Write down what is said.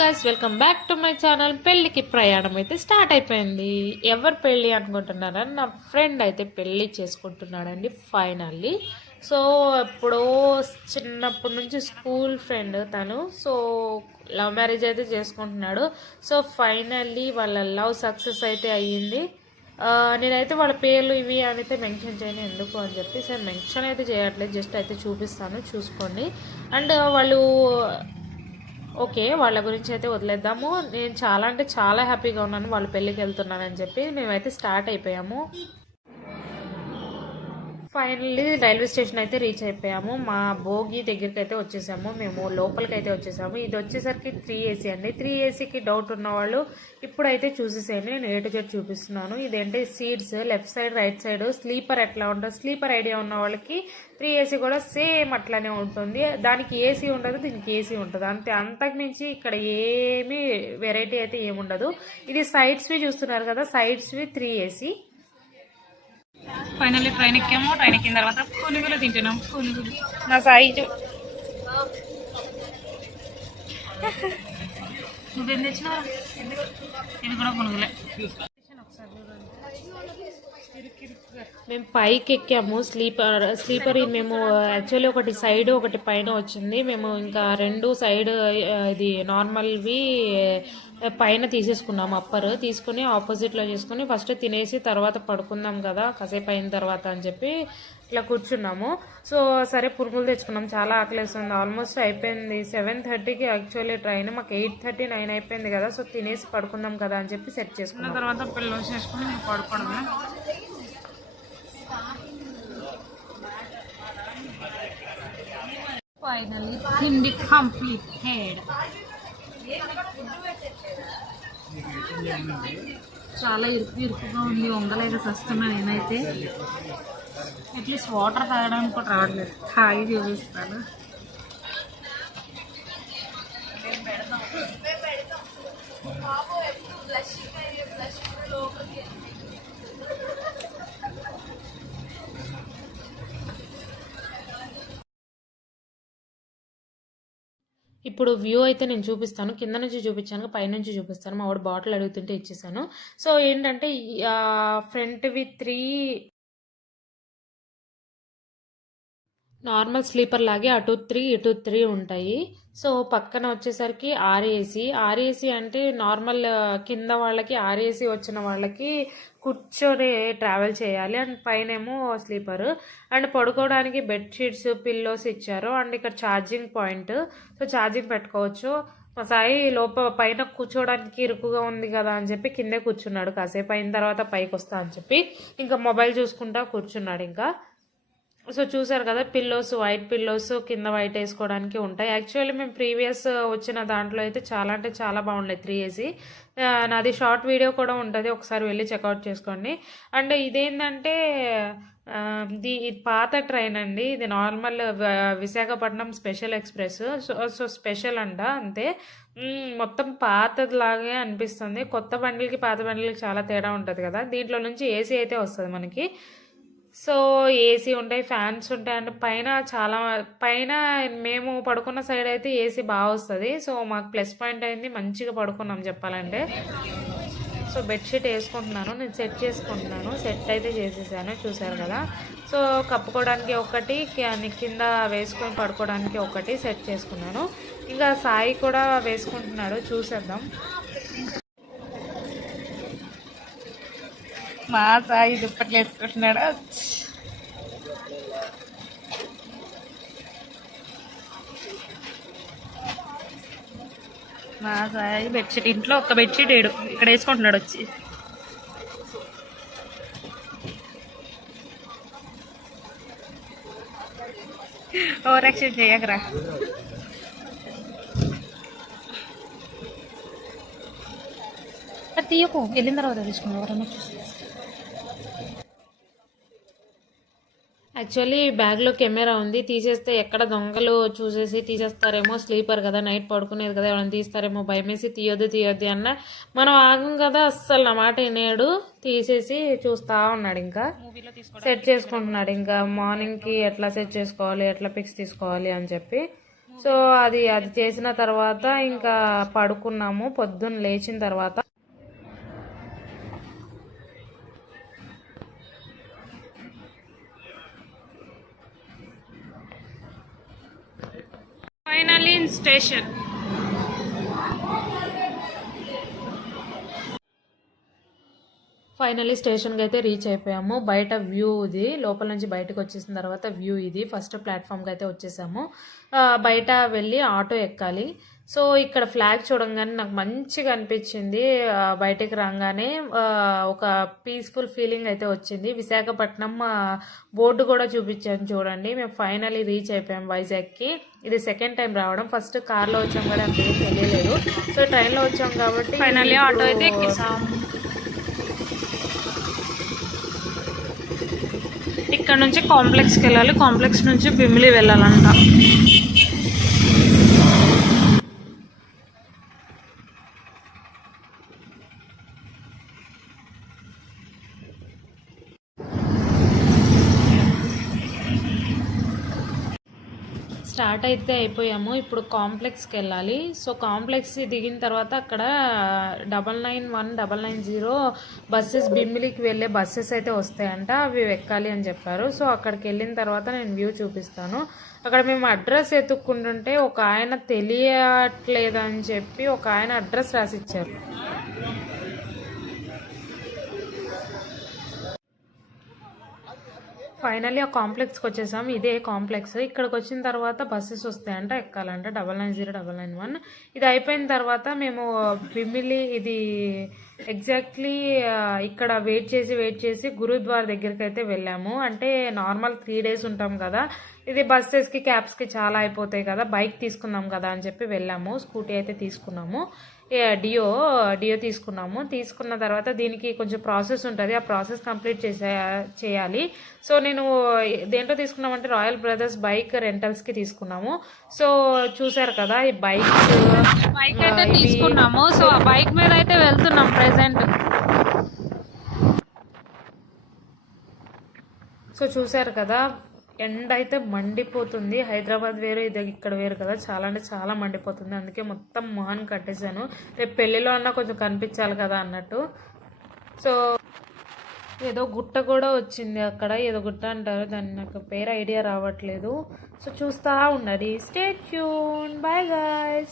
Guys welcome back to my channel. పెళ్ళికి ప్రయాణం అయితే స్టార్ట్ అయిపోయింది. ఎవరు పెళ్ళి అనుకుంటున్నారని నా ఫ్రెండ్ అయితే పెళ్ళి చేసుకుంటున్నాడండి ఫైనల్లీ. సో ఎప్పుడో చిన్నప్పటి నుంచి స్కూల్ ఫ్రెండ్ తను. సో లవ్ మ్యారేజ్ అయితే చేసుకుంటున్నాడు. సో ఫైనల్లీ వాళ్ళ లవ్ సక్సెస్ అయితే అయ్యింది. నేనైతే వాళ్ళ పేర్లు ఇవి అయితే మెన్షన్ చేయను ఎందుకు అని చెప్పి సార్ మెన్షన్ అయితే చేయట్లేదు, జస్ట్ అయితే చూపిస్తాను చూసుకోండి. అండ్ వాళ్ళు ఓకే వాళ్ళ గురించి అయితే వదిలేద్దాము. నేను చాలా అంటే చాలా హ్యాపీగా ఉన్నాను వాళ్ళ పెళ్ళికి వెళ్తున్నానని చెప్పి. మేమైతే స్టార్ట్ అయిపోయాము. ఫైనల్లీ రైల్వే స్టేషన్ అయితే రీచ్ అయిపోయాము. మా భోగి దగ్గరికి అయితే వచ్చేసాము. మేము లోపలికి అయితే వచ్చేసాము. ఇది వచ్చేసరికి 3AC అండి. 3ACకి డౌట్ ఉన్న వాళ్ళు ఇప్పుడైతే చూసేసేయండి. నేను A to Z చూపిస్తున్నాను. ఇదేంటి seats left side right side sleeper ఎట్లా ఉంటుంది, స్లీపర్ ఐడియా ఉన్న వాళ్ళకి 3AC కూడా సేమ్ అట్లానే ఉంటుంది. దానికి AC ఉండదు, దీనికి AC ఉంటుంది అంతే. అంతకు మించి ఇక్కడ ఏమీ వెరైటీ అయితే ఏముండదు. ఇది సైడ్స్వి చూస్తున్నారు కదా, సైడ్స్వి 3AC. ఫైనల్లీ ట్రైన్ ఎక్కాము. ట్రైన్ ఎక్కిన తర్వాత పునుగులు తింటున్నాం. పునుగులు నా సైజు నువ్వేం తెచ్చినా ఇది కూడా పునుగులే. మేము పైకి ఎక్కాము. స్లీపర్ మేము యాక్చువల్లీ ఒకటి సైడ్ ఒకటి పైన వచ్చింది. మేము ఇంకా రెండు సైడ్ ఇది నార్మల్వి పైన తీసేసుకున్నాము. అప్పర్ తీసుకుని ఆపోజిట్లో చేసుకుని ఫస్ట్ తినేసి తర్వాత పడుకుందాం కదా కాసేపు అయిన తర్వాత అని చెప్పి ఇట్లా కూర్చున్నాము. సో సరే పురుగులు తెచ్చుకున్నాం. చాలా ఆకలేస్తుంది. ఆల్మోస్ట్ అయిపోయింది 7:30కి యాక్చువల్లీ ట్రైన్. మాకు 8:30 9 అయిపోయింది కదా. సో తినేసి పడుకుందాం కదా అని చెప్పి సెట్ చేసుకున్నాం. తర్వాత పిల్లలు చేసుకుని పడుకోవడమే. ఫైనల్లీ తిండి కంప్లీటెడ్. చాలా ఇరుకుగా ఉంది, వంగలేక వస్తున్నాను నేనైతే. అట్లీస్ట్ వాటర్ తాగడానికి కూడా రావట్లేదు. తాగి చూపిస్తాను. ఇప్పుడు వ్యూ అయితే నేను చూపిస్తాను. కింద నుంచి చూపించాను, పైనుంచి చూపిస్తాను. మా వాడు బాటిల్ అడుగుతుంటే ఇచ్చేసాను. సో ఏంటంటే ఫ్రంట్వి 3 నార్మల్ స్లీపర్ లాగే అటు 3 ఇటు 3 ఉంటాయి. సో పక్కన వచ్చేసరికి ఆర్ఏసీ అంటే నార్మల్ కింద వాళ్ళకి ఆర్ఏసీ వచ్చిన వాళ్ళకి కూర్చొని ట్రావెల్ చేయాలి. అండ్ పైనేమో స్లీపర్. అండ్ పడుకోవడానికి బెడ్షీట్స్ పిల్లోస్ ఇచ్చారు. అండ్ ఇక్కడ ఛార్జింగ్ పాయింట్, సో ఛార్జింగ్ పెట్టుకోవచ్చు. మా సాయి పైన కూర్చోవడానికి ఇరుకుగా ఉంది కదా అని చెప్పి కిందే కూర్చున్నాడు. కాసేపు అయిన తర్వాత పైకి వస్తా అని చెప్పి ఇంకా మొబైల్ చూసుకుంటా కూర్చున్నాడు ఇంకా. సో చూసారు కదా పిల్లోస్, వైట్ పిల్లోస్ కింద వైట్ వేసుకోవడానికి ఉంటాయి. యాక్చువల్లీ మేము ప్రీవియస్ వచ్చిన దాంట్లో అయితే చాలా అంటే చాలా బాగుండే 3AC. నాది షార్ట్ వీడియో కూడా ఉంటుంది, ఒకసారి వెళ్ళి చెక్అవుట్ చేసుకోండి. అండ్ ఇదేంటంటే ఇది పాత ట్రైన్ అండి. ఇది normal Visakhapatnam special express. So special అంట అంతే. మొత్తం పాతలాగే అనిపిస్తుంది. కొత్త బండ్లకి పాత బండ్లకి చాలా తేడా ఉంటుంది కదా. దీంట్లో నుంచి AC అయితే వస్తుంది మనకి. సో AC ఉంటాయి, ఫ్యాన్స్ ఉంటాయి. అండ్ పైన మేము పడుకున్న సైడ్ అయితే AC బాగా వస్తుంది. సో మాకు ప్లస్ పాయింట్ అయింది, మంచిగా పడుకున్నాం చెప్పాలంటే. సో బెడ్షీట్ వేసుకుంటున్నాను, నేను సెట్ చేసుకుంటున్నాను. సెట్ అయితే చేసేసాను చూసారు కదా. సో కప్పుకోవడానికి ఒకటి, కింద వేసుకొని పడుకోవడానికి ఒకటి సెట్ చేసుకున్నాను. ఇంకా సాయి కూడా వేసుకుంటున్నాడు, చూసేద్దాం. మా సాయి దుప్పట్లు వేసుకుంటున్నాడు. మా సాయి బెడ్షీట్ ఇంట్లో ఒక బెడ్షీట్ వేడు ఇక్కడ వేసుకుంటున్నాడు వచ్చి. Over action చేయకరా. తీయకు, వెళ్ళిన తర్వాత తీసుకున్నావు ఎవరన్నా. యాక్చువల్లీ బ్యాగ్లో కెమెరా ఉంది, తీసేస్తే ఎక్కడ దొంగలు చూసేసి తీసేస్తారేమో. స్లీపర్ కదా, నైట్ పడుకునేది కదా, ఎవరైనా తీస్తారేమో భయమేసి తీయొద్దు అన్న. మనం ఆగం కదా, అస్సలు నా మాట వినేడు. తీసేసి చూస్తా ఉన్నాడు, ఇంకా సెట్ చేసుకుంటున్నాడు. ఇంకా మార్నింగ్కి ఎట్లా సెట్ చేసుకోవాలి, ఎట్లా పిక్స్ తీసుకోవాలి అని చెప్పి. సో అది చేసిన తర్వాత ఇంకా పడుకున్నాము. పొద్దున్న లేచిన తర్వాత ఫైనల్లీ ఇన్ స్టేషన్. ఫైనల్లీ స్టేషన్కి అయితే రీచ్ అయిపోయాము. బయట వ్యూ ఇది, లోపల నుంచి బయటకు వచ్చేసిన తర్వాత వ్యూ ఇది. ఫస్ట్ ప్లాట్ఫామ్కి అయితే వచ్చేసాము. బయట వెళ్ళి ఆటో ఎక్కాలి. సో ఇక్కడ ఫ్లాగ్ చూడంగానే నాకు మంచిగా అనిపించింది. బయటకు రాగానే ఒక పీస్ఫుల్ ఫీలింగ్ అయితే వచ్చింది. విశాఖపట్నం బోర్డు కూడా చూపించాను చూడండి. మేము ఫైనల్లీ రీచ్ అయిపోయాం వైజాగ్కి. ఇది సెకండ్ టైం రావడం. ఫస్ట్ కార్లో వచ్చాం కూడా అంతేం తెలియలేదు. సో ట్రైన్లో వచ్చాం కాబట్టి ఫైనల్లీ ఆటో అయితే ఎక్కేసాం. ఇక్కడ నుంచి కాంప్లెక్స్కి వెళ్ళాలి. కాంప్లెక్స్ నుంచి బిమిలి వెళ్ళాలంట. స్టార్ట్ అయితే అయిపోయాము. ఇప్పుడు కాంప్లెక్స్కి వెళ్ళాలి. సో కాంప్లెక్స్ దిగిన తర్వాత అక్కడ 991 990 బస్సెస్, బిమ్మిలికి వెళ్ళే బస్సెస్ అయితే వస్తాయంట. అవి ఎక్కాలి అని చెప్పారు. సో అక్కడికి వెళ్ళిన తర్వాత నేను వ్యూ చూపిస్తాను. అక్కడ మేము అడ్రస్ ఎత్తుక్కుంటుంటే ఒక ఆయన తెలియట్లేదని చెప్పి ఒక ఆయన అడ్రస్ రాసిచ్చారు. ఫైనల్లీ ఆ కాంప్లెక్స్కి వచ్చేసాం. ఇదే కాంప్లెక్స్. ఇక్కడికి వచ్చిన తర్వాత బస్సెస్ వస్తాయంట, ఎక్కాలంట. 990 991. ఇది అయిపోయిన తర్వాత మేము బిమిలి ఇది ఎగ్జాక్ట్లీ ఇక్కడ వెయిట్ చేసి గురుద్వార్ దగ్గరికి అయితే వెళ్ళాము. అంటే నార్మల్ 3 days ఉంటాం కదా, ఇది బస్సెస్కి క్యాబ్స్కి చాలా అయిపోతాయి కదా, బైక్ తీసుకుందాం కదా అని చెప్పి వెళ్ళాము. స్కూటీ అయితే తీసుకున్నాము. డియో తీసుకున్నాము. తీసుకున్న తర్వాత దీనికి కొంచెం ప్రాసెస్ ఉంటుంది. ఆ ప్రాసెస్ కంప్లీట్ చేయాలి. సో నేను దేంట్లో తీసుకున్నామంటే రాయల్ బ్రదర్స్ బైక్ రెంటల్స్కి తీసుకున్నాము. సో చూసారు కదా ఈ బైక్ అయితే తీసుకున్నాము. సో ఆ బైక్ మీద అయితే వెళ్తున్నాం ప్రెసెంట్. సో చూసారు కదా ఎండ అయితే మండిపోతుంది. హైదరాబాద్ వేరు, ఇది ఇక్కడ వేరు కదా, చాలా అంటే చాలా మండిపోతుంది. అందుకే మొత్తం మొహన్ కట్టేశాను. రేపు పెళ్ళిలో అన్నా కొంచెం కనిపించాలి కదా అన్నట్టు. సో ఏదో గుట్ట కూడా వచ్చింది అక్కడ, ఏదో గుట్ట అంటారు దాన్ని, నాకు పేరు ఐడియా రావట్లేదు. సో చూస్తూ ఉండాలి. Stay tune. By guys.